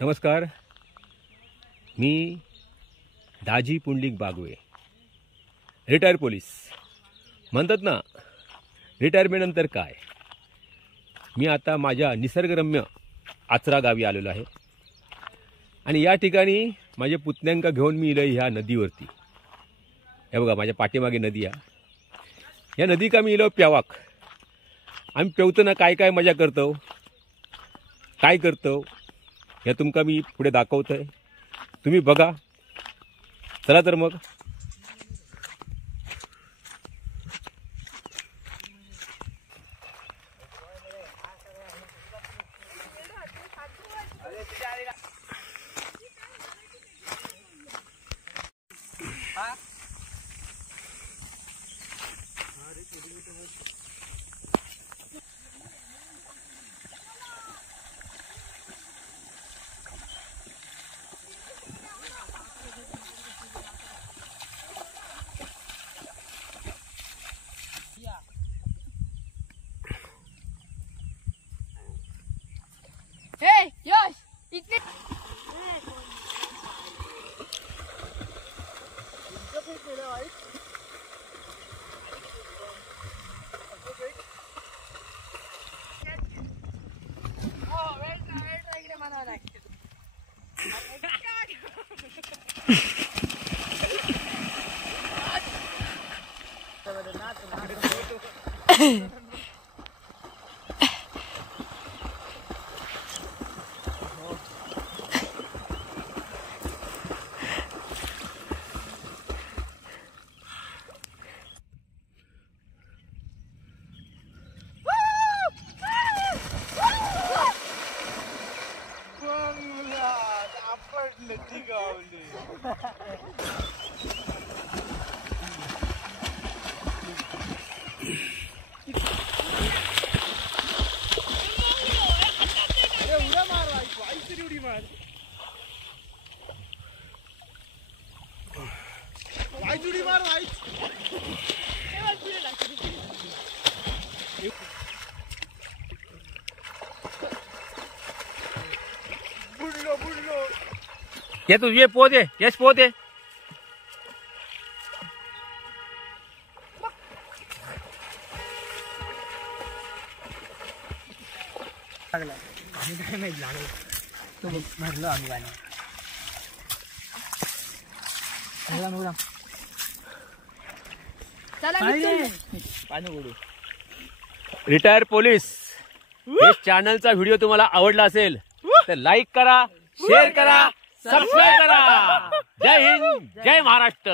नमस्कार, मी दाजी Pundalik Bagwe, retire police. म्हणतात ना, रिटायरमेंट नंतर काय. मी आता माझ्या निसर्गरम्य आचरा गावी आलेलो आहे आणि या ठिकाणी माझे पुतण्यांका घेऊन मी इलो ह्या नदीवरती. हे बघा, माझ्या पाठीमागे नदी आहे. या नदी का मी इलो प्यावाक. आम्ही पेवताना काय काय मजा करतो, काय करतो या तुमका मी पुढे दाखवतोय. तुम्ही बघा. चला तर मग. Hey, Josh! इतने ये तुझे पोते, यश पोते. रिटायर पोलीस या चॅनलचा व्हिडिओ तुम्हाला आवडला असेल तर लाईक करा, शेअर करा, सबस्क्राइब करा. जय हिंद, जय महाराष्ट्र.